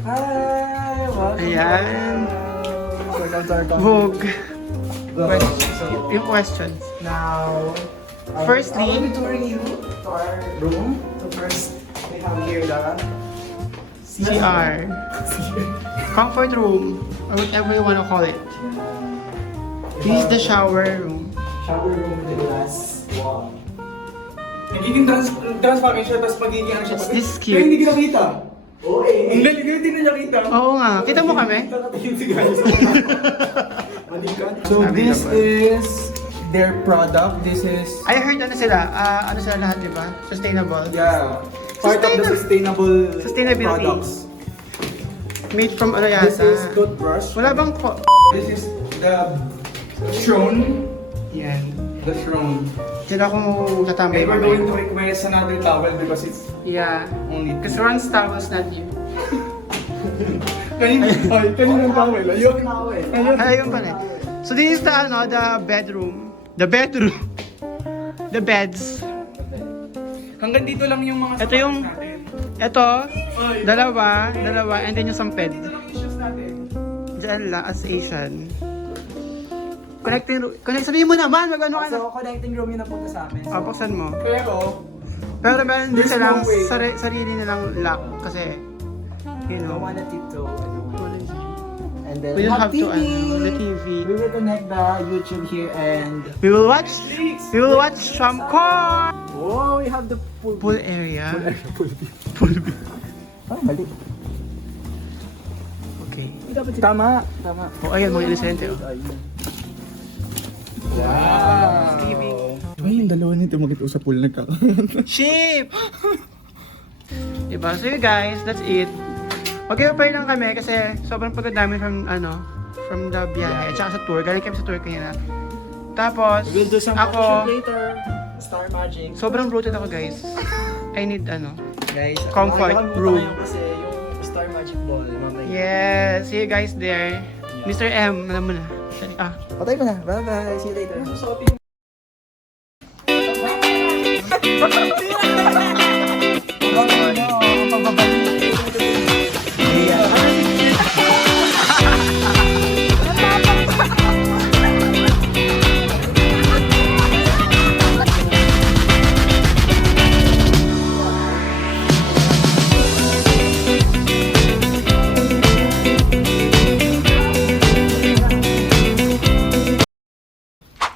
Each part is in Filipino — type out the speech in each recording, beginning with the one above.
Hi! Welcome. Ayan. Welcome. Vogue. So, Yung questions. now, Firstly- I will be touring you to our room. So first, we have here the CR. Comfort room. Or whatever you want to call it. This is the shower room. shower room with the glass wall. Nagiging transparent siya, tapos magiging ano siya. This is cute. Pero hindi kita. Oo eh. Ang galing, hindi na niya kita. Oo nga. Kita mo kami? Nakatayin si guys. So this is their product. This is I heard ano sila. Ano sila lahat, di ba? Sustainable. yeah, part of the sustainable Sustainability. products. Made from ano yata. This is toothbrush. Wala bang This is the throne. Yan. The throne. Sila kung tatambay We're going to request another towel because it's Yeah. only Because Ron's towel's not you. kaninang towel. Ayun. Ayun pala. So this is the ano, the bedroom. The bedroom. The beds. Hanggang dito lang yung mga Ito yung- natin. Ito, dalawa, and then yung samped. Dito lang yung shoes natin. Diyan lang, as Asian. Connecting room. Sabihin mo naman, mag-ano ka na. So, connecting room yung napunta sa amin. Buksan mo. Pero, Meron din There's silang no way. sarili nilang lock kasi, you I don't know. wanna tiptoe. And then, We don't have to, TV. the TV. We will connect the YouTube here and... We will watch some car. Oh, we have the pool. Pool area. Pool. Ah, mali. Okay. Tama. Oh, ayun, mga inosente. Oh. Wow. TV. Ay, yung dalawa nito makita sa pool nagkakaroon. Ship! Diba? So you guys, that's it. Okay lang kami kasi sobrang pagod namin from the biyahe at saka sa tour. Galing kami sa tour kanina. Tapos, We'll do some ako, later. Star Magic. sobrang bloated ako guys. I need Guys, comfort nakakalimutan room. ko kasi yung Star Magic Ball. Mamaya. Yes, see you guys there. Mr. M, alam mo na. Patay mo na. Bye-bye. See you later.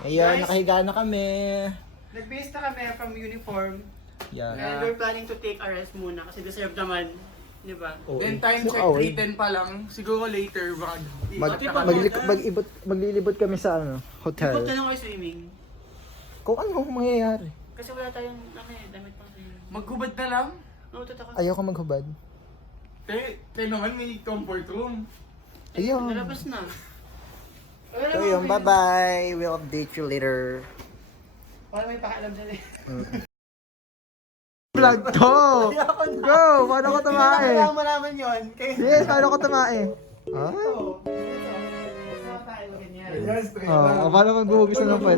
Ayan, nakahiga na kami. Nag-base na kami from uniform. Yeah. And we're planning to take a rest muna kasi deserve naman. Di ba? Then time check, 3:10 pa lang. Siguro later, baka Maglilibot kami sa hotel. Punta na kayo swimming. Kung ano mangyayari. Kasi wala tayong damit pang swimming. maghubad na lang. Oo, totoo. Ayoko maghubad. Tayo naman may comfort room. Ayun. Nalabas na. So yun, bye-bye. We'll update you later. Para may pakialam dyan eh. Vlog to! Go! Paano ko tumae? Kailangan mo naman yun. Yes, paano ko tumae? Ah? Oh, paano maghuhugis ng lapad?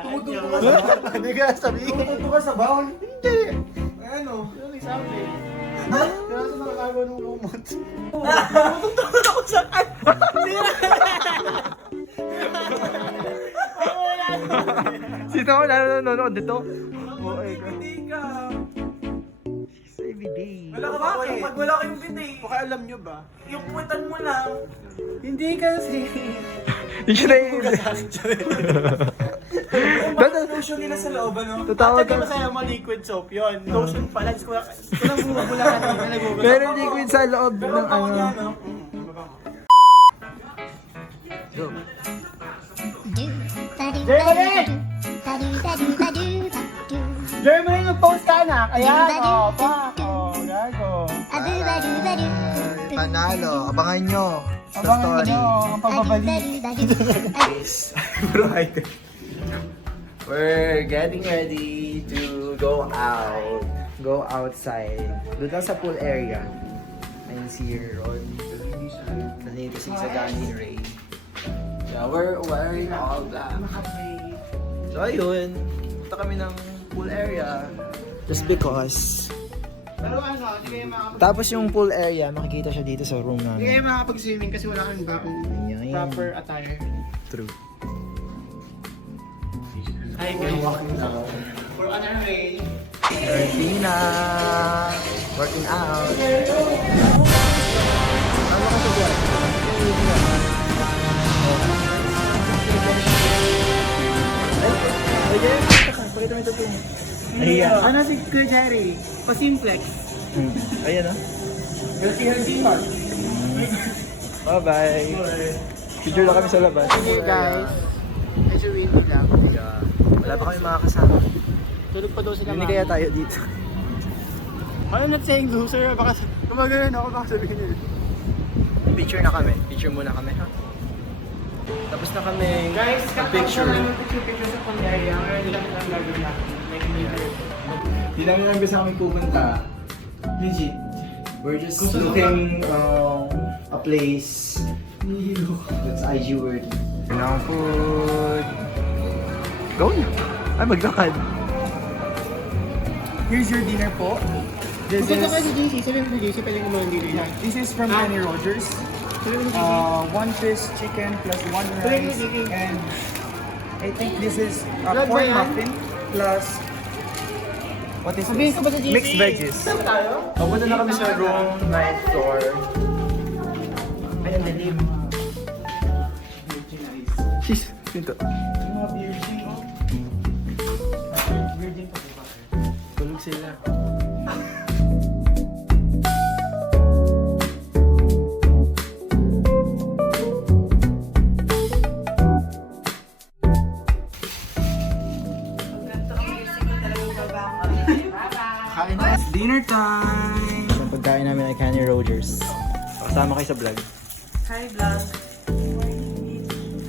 Tumututo ka Hindi ka sabihin. Tumututo ka sa bawal. Hindi. Ano? Ano may sabi? Kaya sa nakagawa ng lumot. Sino ko nanonood dito? Oh, Hindi ka. every day. Wala ka bakit? Pag wala kayong binti. Baka alam nyo ba? Yung puwetan mo lang. Hindi kasi. Hindi siya naiinit. Lotion nila sa loob, ano? Tatawag ka. Masaya mo liquid soap yun. Lotion pala. Ko lang bumubula kanina. Nagugulat. Pero liquid sa loob Pero ng ako niya, ano. no? Go. Germany, mag-post ka anak. Ayan, o. Pa. O, gago. Panalo. Abangan nyo sa Abangan story. nyo ang pagbabalik. We're getting ready to go out. Go outside. Doon lang sa pool area. Ayun si Ron. Nandito si Sagani Ray. Yeah, we're wearing all black. So ayun, punta kami ng pool area. Just because Pero ano, hindi kayo makakapag- Tapos yung pool area, makikita siya dito sa room Hindi namin. kayo makakapag-swimming kasi wala kang bagong Ayan. proper attire. True. Hi guys. For honor Ray. Artina! Working out. Ano ka sa buwan? Ay, pakita mo ito po. Ayan. Ano si Kuya Jerry? Pa-simplex. Ayan ah. Healthy heart. Bye-bye. Picture lang kami sa labas. Okay guys. Medyo windy lang. Yeah. Wala pa kami mga kasama. Tulog pa daw sila. Hindi kaya tayo dito. I'm not saying loser. Baka gumagano ako baka sabihin nila. Picture na kami. Picture muna kami ha. Tapos na kami. Guys, picture. picture sa pond area. Ngayon nila ang gagawin natin. Like later. Hindi namin lang gusto kami pupunta. Legit. We're just looking a place that's IG worthy. Now food. Go na. Ay, maglakad. Here's your dinner po. This Pupunta ka is, sa JC. Sabihin mo sa JC. Pwede kumain dito. this is from Kenny Rogers. Sabihin mo sa JC. One fish chicken plus one Pwede rice. sige. And I think this is a Vlog ba corn yan? muffin plus what is Sabihin this? ko ba sa JC? Mixed veggies. Papunta na kami sa room, 9th floor. Ay, ang dilim. Sheesh, pinto. Mga virgin, oh. Virgin pa ba? Tulog sila. Kain na. Dinner time! Ang pagkain namin ay Kenny Rogers. Kasama kayo sa vlog. Hi, vlog.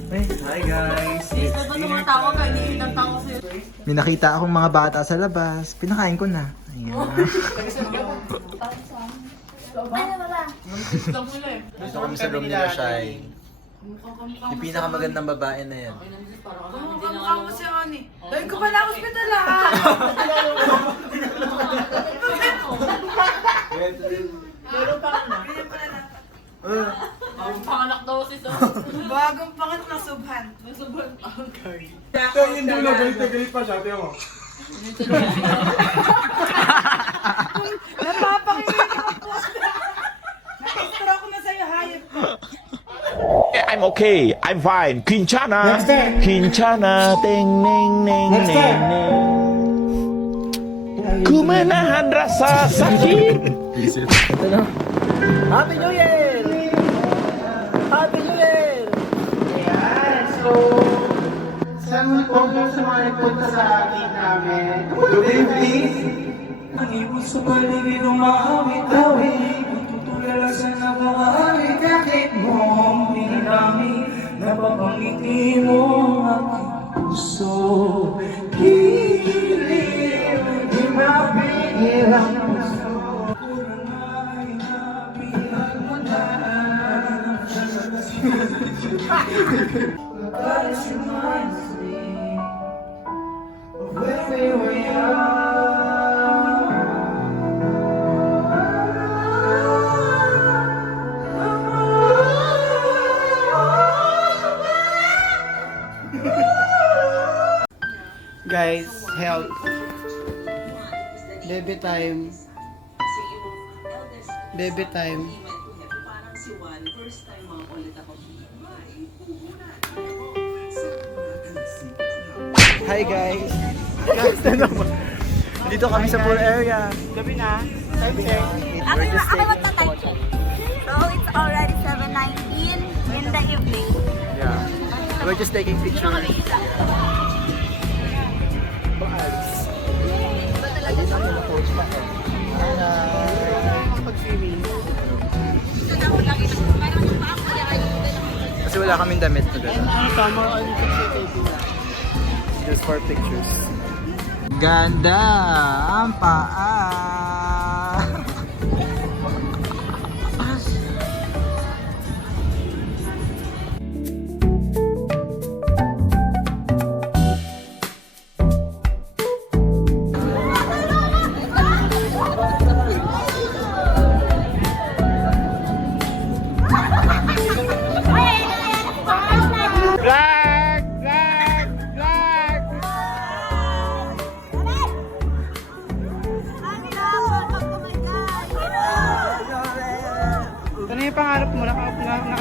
Ay, Hi guys! Ba't ba tumatawa ka? Hindi kitang tao sa'yo. may nakita akong mga bata sa labas. Pinakain ko na. Ayan. Lang mula eh. Gusto kami sa room nila, Shai. Yung pinakamagandang babae na yan. Kamukha mo si Ani. Dahil ko pala hospital ah! Meron pa na. Ganyan pala na. Ang panganak daw si Son. Bagong panganak na subhan. Nasubhan pa ang curry. Ito yung dulo, galit pa siya. Tiyan mo. Napapakinig ako. Na-extra ko na sa'yo, hayop ko. I'm okay. I'm fine. Quinchana. Next time. Quinchana. Ting, ning, ning, Next ning, time. ning. Ku menahan rasa sakit. Ito na. Happy New Year! Happy New Year! Ayan, so... Salamat po sa mga nagpunta sa atin namin. Good evening! Ang ibig sa paligid ng maawit-awit tutulala sa napakawit Kahit mo ang pinadami Napapangiti mo ang aking puso Hiling, di mapigil ang puso Kurang ay napihan mo na That reminds me of when we were young Guys, health. Baby time. Baby time. Hi guys! Dito kami sa pool area. Gabi na. Time check. We're just Ako taking magta-time. So it's already 7:19 in the evening. Yeah. We're just taking pictures. Pag-swimming. Kasi wala kaming damit na gano'n. Ano tama? Ano yung pag-swimming? Just for pictures. Ganda! Ang paa!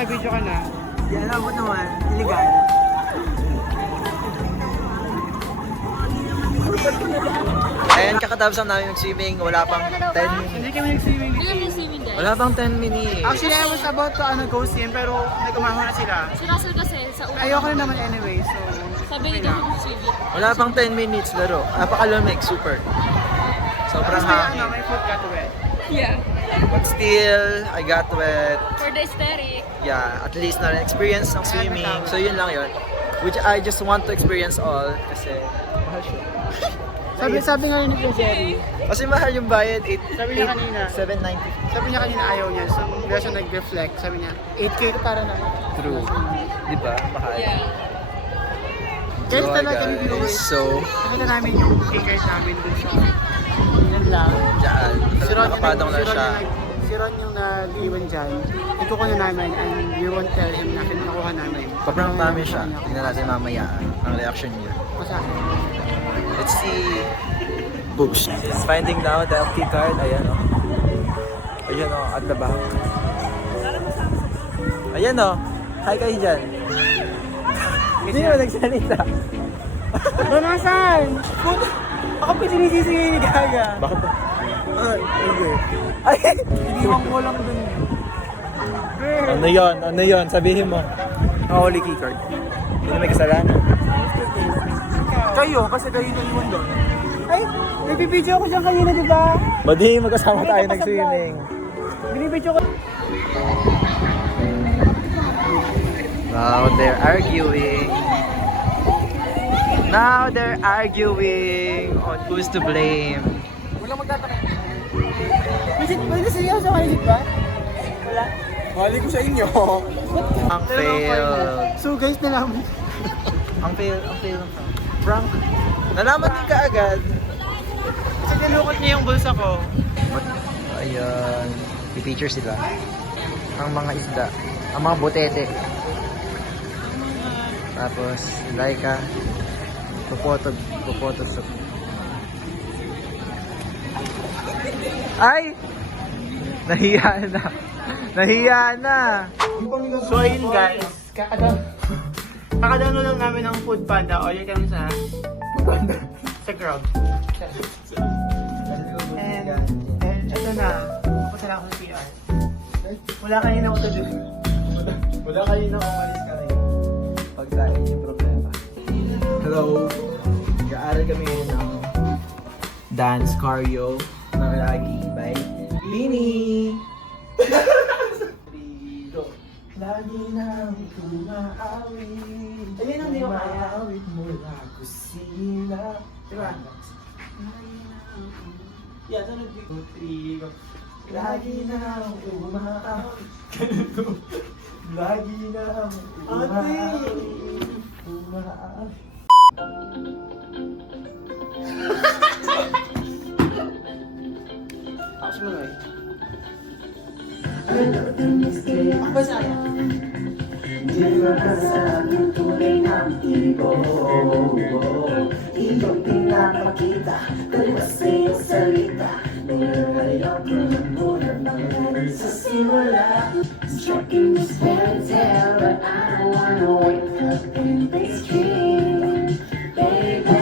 naka-video ka na. Yan alam mo naman, illegal. Ayan, kakatapos lang namin mag-swimming. Wala pang 10 minutes. Hindi kami nag-swimming. Wala pang 10 minutes. Actually, I was about to go swim, pero nag-umaha na sila. Si Russell kasi sa una. Ayoko na naman anyway, so... Sabi niya kung swimming. Wala pang 10 minutes laro. Napakalamig, super. Sobrang Tapos may, hangin. my foot got wet. Yeah. But still, I got wet. For the aesthetic. Yeah, at least na-experience ng swimming. So yun lang yun. Which I just want to experience all. Kasi mahal siya. Sabi nga rin ni Kuya Jerry. Kasi mahal yung bayad. Sabi niya kanina. 790. Sabi niya kanina ayaw niya. So, hindi siya nag-reflect. Sabi niya, 8K to para na. True. Di ba? Mahal. Yeah. Guys, So, talaga kami guys, viewers. so, Nakita namin yung kickers namin dun sa... Yan lang. dyan. Si Ron Nakapadong lang siya. Si Ron yung nag-iwan dyan. Ikukuha namin and we won't tell him na nakuha namin. Sobrang dami siya. Tingnan natin mamaya ang reaction niya. Masa? Let's see. Books. She's finding now the FT card. Ayan o. Ayan o, at the back. Ayan o. Hi kayo dyan. Hindi mo nagsalita. Donasan! Ako pa sinisisingay ni Gaga. Bakit ba? Ay! Iniwan ko lang dun. Ano yon? Ano yon? Sabihin mo. Nakahuli keycard. Hindi na may kasalanan. Kayo, kasi kayo naiwan doon. Ay, nagbibideo ko dyan kanina, di ba? Badi, magkasama tayo nag-swimming. Binibideo ko. Now they're arguing. Now they're arguing on who's to blame. Walang magtatanong. Visit, pwede sa iyo sa visit ba? Wala. Bali ko sa inyo. Ang fail. So guys, nalaman. Ang fail. Frank. Nalaman din ka agad. Kasi nalukot niya yung bulsa ko. Ayan. I-feature sila. Ang mga isda. Ang mga botete. Tapos, Laika. Pupotosok. Ay! Nahiya na. So ayun guys, kakadano lang namin ng Food Panda. Order kami sa Grab. And ito na, pupunta na ako sa PR. Wala kanina ako to do. Wala kayo na umalis ka rin. Pagkain yung problema. Hello. Nag-aaral kami ngayon ng dance choreo ng lagi by Bini. Lagi nang umaawit. Ayun ang di ko kaya. Umaawit mula kusina. Diba? Yeah, ito nag-3. Lagi nang umaawit. Lagi nang umaawit. Ako sumunod. Ako ba saya? Di ba kasama yung tunay ng ibon? Iyong pinapakita, dalawa sa iyong salita. Nilalayaw ko ng muna nangyari sa simula. Striking this fairy tale, but I wanna wake up in this dream. Baby,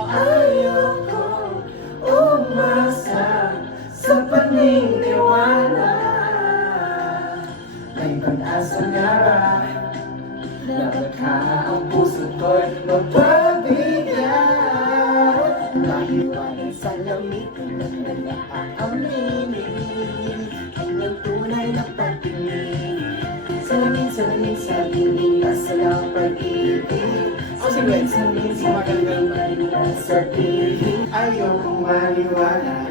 ayoko umasa sa paniniwala. May pag-asa nga ba na baka ang puso ko'y mapabigat? Mahiwanan sa lamig na nag-aaminin ang tunay na pagtingin. Salamin sa dinig na salang pag-ibig. Salamin sa dinig na sa piling. Ayokong maliwala,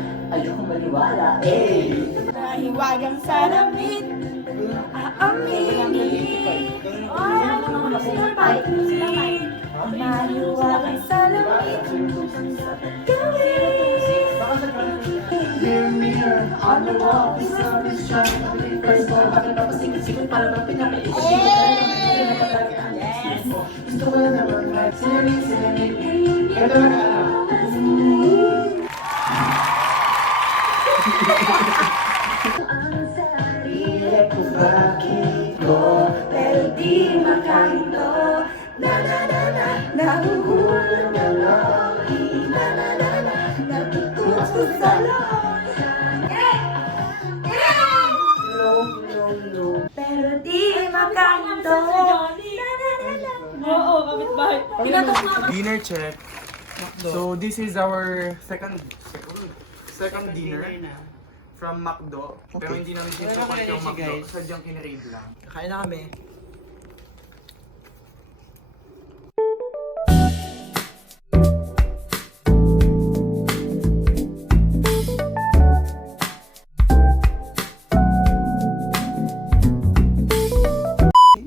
eh. Nahiwagang salamin. Aaminin. Nahiwagang salamin. Mirror, mirror, on the wall, this love is trying to be first born. Bakit pa pasikot-sikot para ba pinakaipas? Gusto ko na naman kahit sinamit. Ito na Ang sarili ko bakit ko Pero di makanto. Oo, kapit-bahay. Tinatok na. Dinner check. So this is our second dinner from McDo. Pero hindi namin sinusupport yung McDo. Sadyang kinaraid lang. Kain na kami.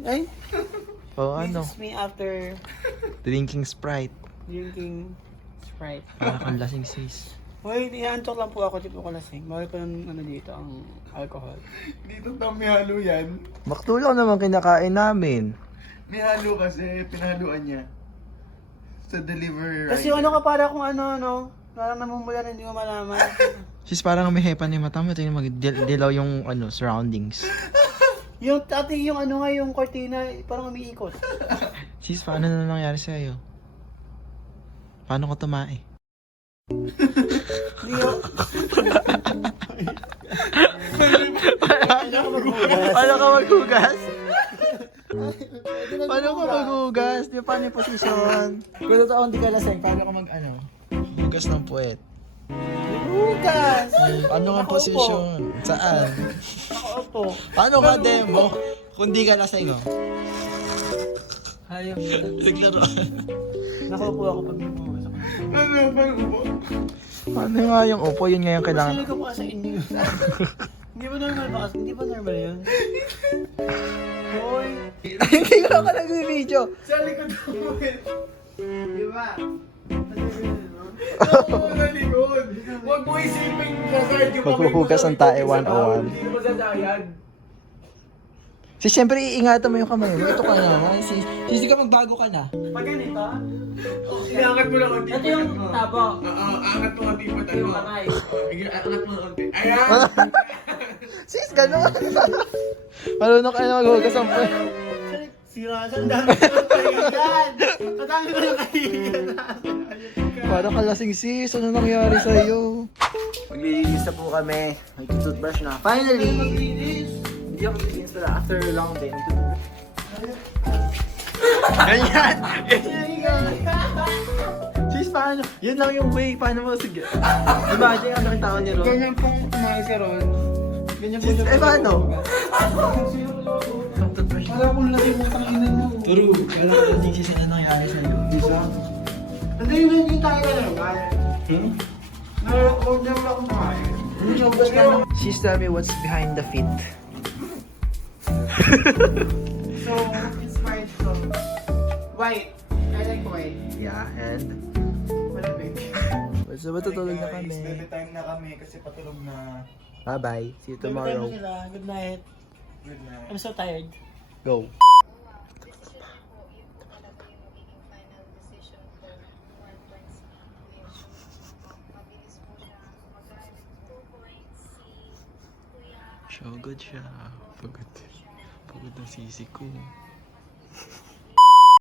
Ay, Oh, ano? this is me after Drinking Sprite. drinking Sprite. Para kang lasing sis. Hoy, iantok lang po ako, di po ko lasing. Bawal pa yung ano dito, ang alcohol. Dito may halo yan. Makto lang naman kinakain namin. May halo kasi, pinahaluan niya. Sa delivery Kasi ano ka para kung ano, parang namumula na hindi mo malaman. Sis, parang may hepa na yung mata mo. Tingnan mag-dilaw yung surroundings. Yung yung ano nga, yung cortina, parang umiikot. Sis, paano na nangyari sa'yo? Paano ko tumae? Hindi ko. Paano ka maghugas? Paano ka maghugas? Di paano yung posisyon? Kung totoo hindi ka laseng, paano ka hugas ng puwet? Hugas! Paano nga Nakaupo. posisyon? Saan? Nakaupo. Paano ka demo? Kung di ka laseng, oh. Hayop. Naglaro. Nakaupo ako pag hinuhugas ako. Ano ba upo? Paano nga yung upo? Yun nga yung kailangan. Masali ko pa sa inyo. Hindi ba normal ba kasi? Hindi ba normal yun? Hoy! Hindi ko ako nag-video. Sa likod mo eh. Di ba? Oo, sa likod. Huwag mo isipin kasi di ba Maghuhugas ng tae 101. Hindi mo sasayad. Si siyempre iingatan mo yung kamay mo. Ito ka naman. Sisi ka magbago ka na. Pag ganito, Iangat mo lang konti. ito yung tabo. Oo, angat mo konti pa Ito yung kamay. Angat mo konti. Ayan! Sis, gano'n. Marunong ka na maghugas ng puwet. Sira sa dami ko ng kahigan. Madami ko ng kahigan. Parang ka lasing sis. Ano nangyari sa'yo? Maglilinis na po kami. Nag-toothbrush na. Finally! Hindi ako maglilinis na after a long day. Ganyan! Ganyan! Sis, paano? Yun lang yung way. Paano mo sige? Imagine ang nakita ko ni Ron. Ganyan pong kumain si Ron. Ganyan po Sis, siya. eh paano? Wala akong lagi mong tanginan mo. True. Pero hindi sis na nangyari sa'yo. Isa? Hindi yun hindi tayo ka naman. Huwag na wala akong kumain. Sis, tell me what's behind the feet. So, it's white so. White. I like white. Yeah, and? Wala big. So, matutulog na Guys, kami. baby time na kami kasi patulog na. Bye-bye. See you tomorrow. Good night. Good night. I'm so tired. Go. So good siya. Pagod. Pagod na sisi ko.